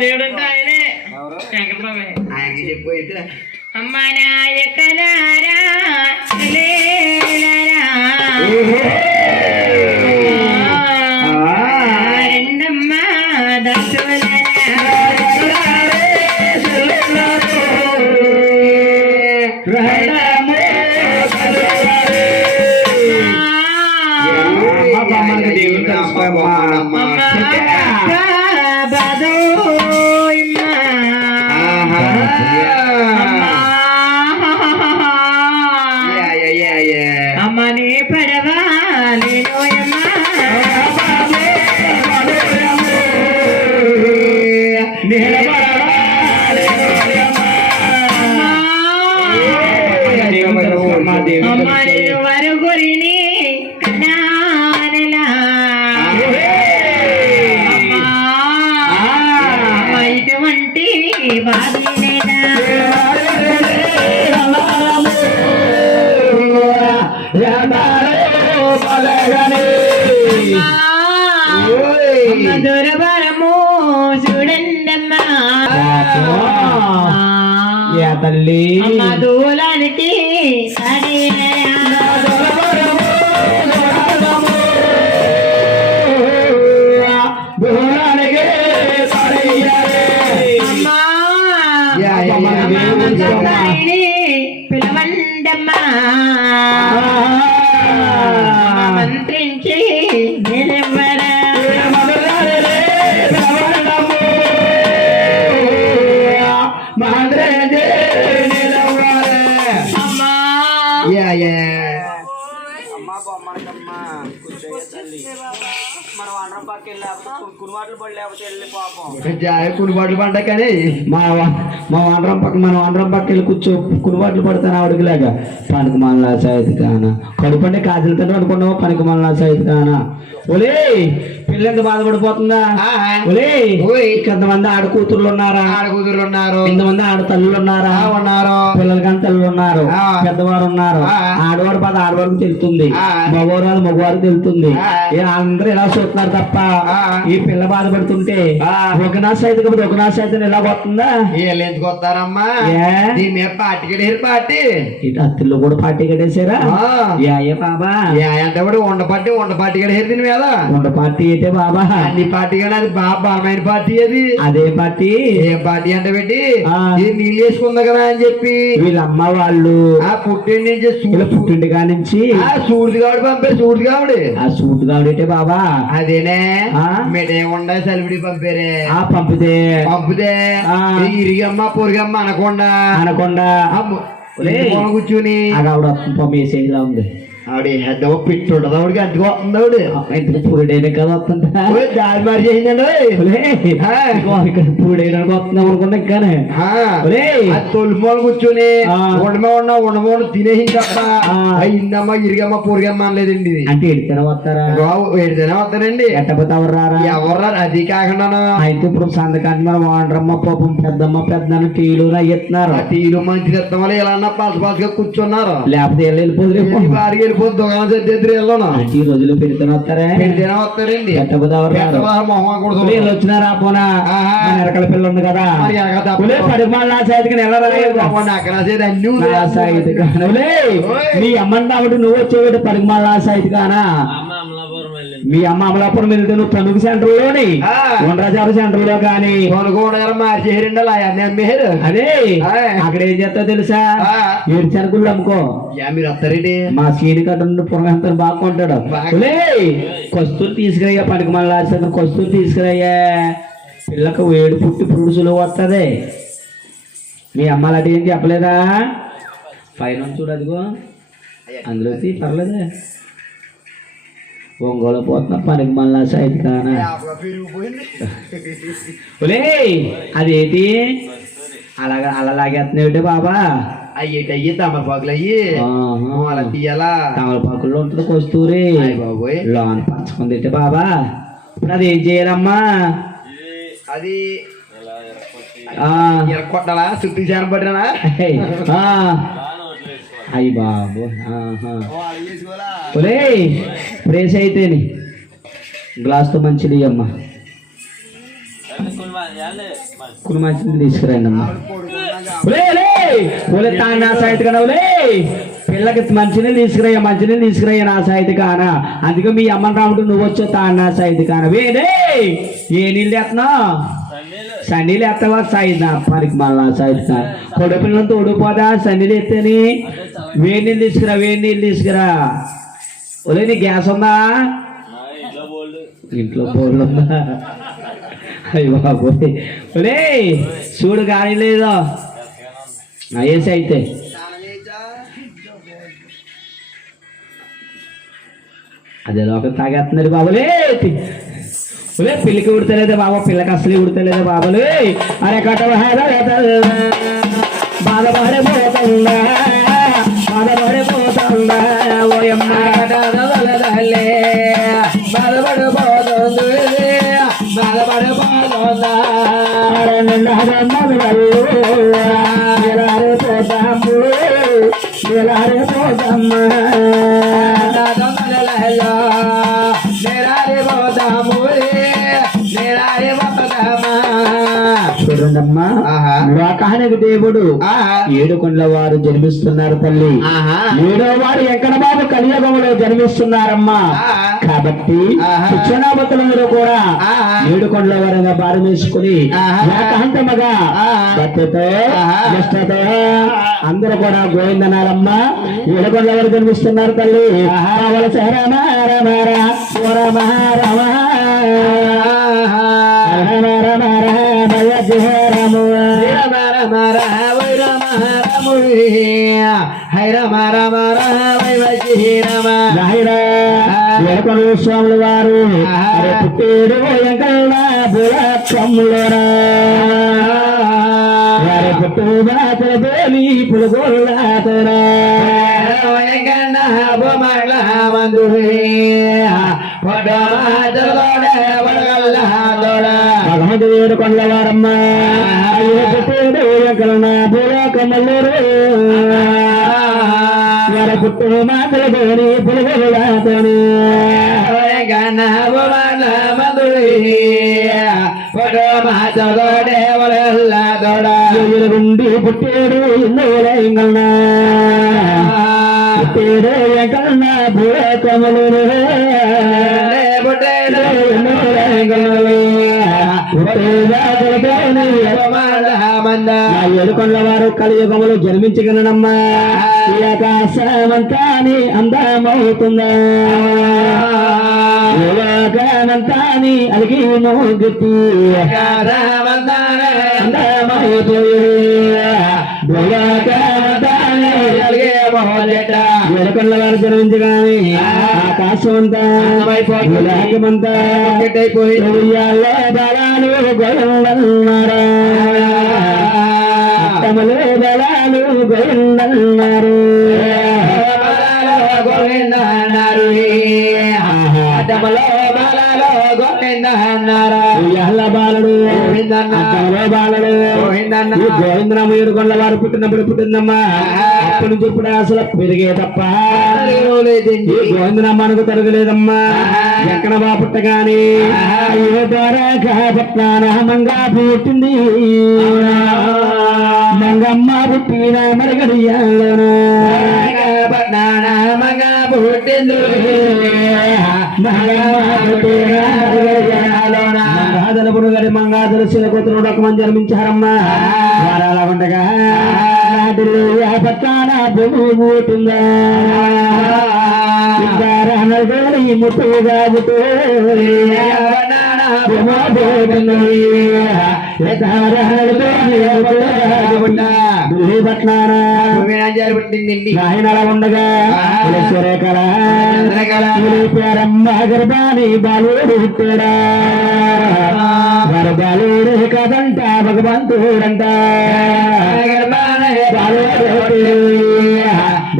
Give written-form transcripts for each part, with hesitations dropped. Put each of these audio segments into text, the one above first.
దేవుడు అంటే ఆయనే వెంకటబాబు. ఆయనకి చెప్పు అయితే. అమ్మ నాయకలారా రెండమ్మ దశలరా అమ్మనే పడవాలేనోయమ్మా అమ్మని వరుగురిని కనానలా అమ్మ ఇటువంటి బాధలేదా దొరబరము చూడండమ్మా తల్లి అమ్మ దూలానికి పిలవండమ్మా మంత్రించి నిలవరా కునిబాట్లు పడ్డా కానీ మా వండరం పక్క మన వండరం పక్క వెళ్ళి కూర్చో కునిబాట్లు పడతాను ఆవిడకిలాగా పనికి మళ్ళా సైతు కానా కడుపండి కాజులతో అనుకున్నావు పనికి మళ్ళా సైతు కానా ఒలే పిల్లలకి బాధపడిపోతుందా ఒలే కొంతమంది ఆడ కూతుర్లు ఉన్నారా ఇంతమంది ఆడ తల్లులు ఉన్నారా పిల్లలకని తల్లులు ఉన్నారు పెద్దవారు ఉన్నారు ఆడవాడు బాధ ఆడవారికి తెలుస్తుంది మగవారు మగవారికి తెలుస్తుంది అందరూ ఇలా చూస్తున్నారు తప్ప ఈ పిల్ల బాధపడుతుంటే ఒక నా సైతం కాబట్టి ఒక నా సైతం ఇలా పోతుందా ఎందుకు వస్తారమ్మా పార్టీ ఇటు అత్తిల్లో కూడా పార్టీ కట్టేసారా బాబా అంటే కూడా ఉండ పార్టీ కట్టేది దీని మీద ఉండ పార్టీ అయితే బాబా అన్ని పార్టీ కానీ అది బాబామైన పార్టీ అది అదే పార్టీ ఏం పార్టీ అంటే పెట్టి నీళ్ళు వేసుకుందా కదా అని చెప్పి వీళ్ళ అమ్మ వాళ్ళు ఆ పుట్టింటి నుంచి పుట్టింటి కా నుంచి సూర్యుడు కావుడు పంపారు సూర్యుడు కావుడు ఆ సూర్యుడు కావుడు అంటే బాబా అదేనే మెటేయకుండా సెలవుడి పంపారే పంపితే ఇరిగమ్మ పొరిగమ్మ అనకుండా కూర్చుని ఆవిడ పంపేసేలా ఉంది ఆవిడ హెడ్ పిట్టు ఉండదు ఆవిడకి అంతకు వస్తుంది ఆవిడ ఇంతకు పూడైనా కదా వస్తుందా దారి మారి చేసిందండి ఇక్కడ పూడైనానికి వస్తున్నాం అనుకున్నా కానీ తొలిమోలు కూర్చొని ఉండమో తినేసింది తప్ప అయిందమ్మా ఇరిగమ్మ పొరిగమ్మ అనలేదండి అంటే ఎడితేనే వస్తారా ఎడితేనే వస్తానండి ఎట్టపోతే ఎవరు రారు అది కాకుండా అయితే ఇప్పుడు సందకాన్ని మనం వాడరమ్మ పాపం పెద్దమ్మ పెద్ద టీలు ఎత్తున్నారు టీలు మంచి తెస్తాం వల్ల ఇలా పాసుగా కూర్చున్నారు లేకపోతే వెళ్ళిపోతుంది దుకాణం సర్దేద్దరు వెళ్ళను ఈ రోజులు పెడితేనే వస్తారండి వచ్చినారా పోనా ఎరకల పిల్ల ఉంది కదా పరిమాణ సైతికి ఎలా రాలేదు మీ అమ్మని కాబట్టి నువ్వు వచ్చేవాడు పరిమాణ సైతి కానా మీ అమ్మ అమలాపురం వెళ్తే నువ్వు తణుకు సెంటర్ లోని కొండరాజాపు సెంటర్ లో కానీ మార్చేరండి అదే అక్కడ ఏం చేస్తా తెలుసా ఏడు చెనకుళ్ళు అమ్ముకో మీరు వస్తారండి మా సీని కట్ట పునగంతా బాగా కొంటాడు కస్తూరు తీసుకురయ్యా పనికి మళ్ళీ కస్తూరు తీసుకురయ్యా పిల్లకు వేడి పుట్టి పురుడుసులు వస్తుంది మీ అమ్మ అలాంటి ఏం చెప్పలేదా పైన చూడు అదిగో అందులో పర్లేదే ఒంగోలు పోతున్నా పనికి మళ్ళా సైతి కానా అదేంటి అలా లాగేస్తున్నాయి బాబా అయ్యి తమలపాకులు అలా తీయాలా తమలపాకుల్లో ఉంటుంది కస్తూరి లోన్ పంచుకుంది బాబా ఇప్పుడు అది ఏం చేయాలమ్మా అది కొట్టాలా చుట్టూ చేరబడినా అయ్యి బాబు ప్రేస్ అయితేని గ్లాస్తో మంచిది అమ్మా కొన్ని మంచిని తీసుకురండి అమ్మా నా సైట్ కదా పిల్లకి మంచినీళ్ళు తీసుకురయ్యా నా సైట్ కానా అందుకే మీ అమ్మని రాముడు నువ్వు వచ్చే నా సైట్ కానా వేడే ఏ నీళ్ళు ఎత్తనా సన్నీళ్ళు ఎత్తవా సైడ్ పనికి మళ్ళీ నా సైట్ కాన కొడు పిల్లలతో ఓడిపోదా సన్నీళ్ళు ఎత్తని వేడి నీళ్ళు తీసుకురా ఒలే నీ గ్యాస్ ఉందా ఇంట్లో బోర్డు ఉందా అయ్యి బాబోయ్ ఒలే చూడు గాలి లేదో వేసి అయితే అదే ఒక తాగేస్తున్నారు బాబులే ఒలే పిల్లకి ఉడతలేదా బాబా పిల్లకి అసలు ఉడతలేదా బాబులే అరే కట్ట బాధపడిపోతుందా ఓయమ్మ చూడండమ్మా లోకానికి దేవుడు 7 కొండల వారు జన్మిస్తున్నారు తల్లి 7వ వాడు వెంకట బాబు కలియుగంలో జన్మిస్తున్నారమ్మా కాబట్టి శిక్షణాబతులందరూ కూడా 7 కొండల వారుగా భారం వేసుకుని ఏకాంతముగా భక్తితో నిష్ఠతో అందరూ కూడా గోవిందనారమ్మా 7 కొండల వారు జన్మిస్తున్నారు తల్లి స్వాముల వారు పుట్టేడు వారి పుట్టు బాతలి పులుగోళ్ళతోరా భగవంతుడు కొండల వారమ్మా పుట్టేడు ఎక్కడన్నా భూలోకమల్లూరు వారి పుట్టు మాతలతోని పులుగోళ్ళతోని పుట్టేడు పుట్టేడు ఎక్కడన్నా భూలోకములు ఏడుకొండ వారు కలియుగములు జన్మించగలనమ్మా ఈ ఆకాశమంతా అందమవుతుందా లోకానంతా అలిగి మోగతి ఏడుకొండ వారు జన్మించగానే ఆకాశం అంతా లోకమంతా బలాలు గొల్లన్నారా అత్తములు బలాలు గొల్లన్నారు బాలుడు బాలుడు గోవిందరామ 7 కొండల వారు పుట్టినప్పుడు పుట్టిందమ్మా అప్పటి నుంచి ఇప్పుడు అసలు పెరిగే తప్ప గోవిందరామానికి తరగలేదమ్మా ఎక్కడ బా పుట్టగానే మంగా పుట్టింది మంగమ్మ పుట్టిన మరగడియాలోనా మంగా పుట్టింది మంగాదలపుడు గడి మంగాదలు శిలకొత్తుడు ఒక మంది జన్మించారమ్మా వారాల ఉండగా పట్టాన భూమి పుట్టిందా ముట్టుగా ఆయన ఉండగా పేరమ్మ గర్భాని బాలుడు పుట్టాడా బాలుడు కదంట భగవంతుడంట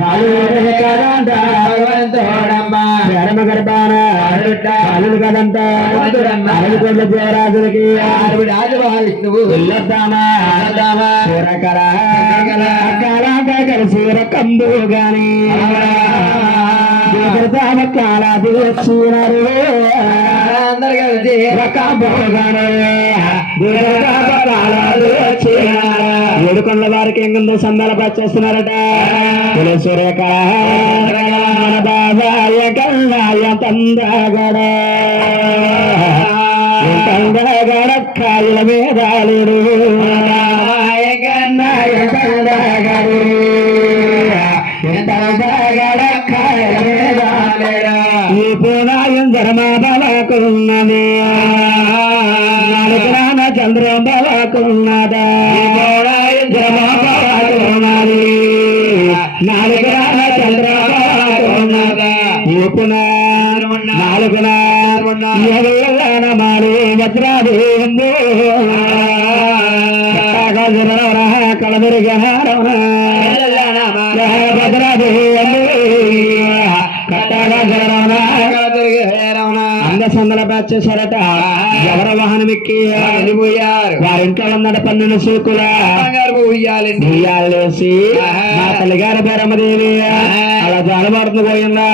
బాలుడు కదంట భగవంతుడమ్మా పేరమ్మ గర్భాన బాలుడు కదంట అరవికొండ జయరాజులకి వెళ్ళొద్దామా కలిసి రకంబు గాని కాలాది వచ్చినారు అందరు కలిసి ఏడుకొండ వారికి ఎంగందో సందాల పచ్చేస్తున్నారట తులసూరేక మన బాబాయ కల్లాయ తందగడ తందగడ కాయల మేధాలుడు ఈ పూనాయం ధర్మా బలకున్నది నాలుగు రామ చంద్రం బలకున్నదా ధర్మా బలకున్నది నాలుగు రామ చంద్ర బలకున్నదా ఈ పునా నాలుగున మారి వజ్రాది కలదురుగ భద్రాది అంద సందల చేశారట ఎవర వాహనం ఎక్కి వెళ్ళిపోయారు వారింట్లో ఉన్నట 12 సూకుల ఉయ్యాలేసి మా తల్లిగారి పేరమ్మదేవి అలా జాలబడుతూ పోయిందా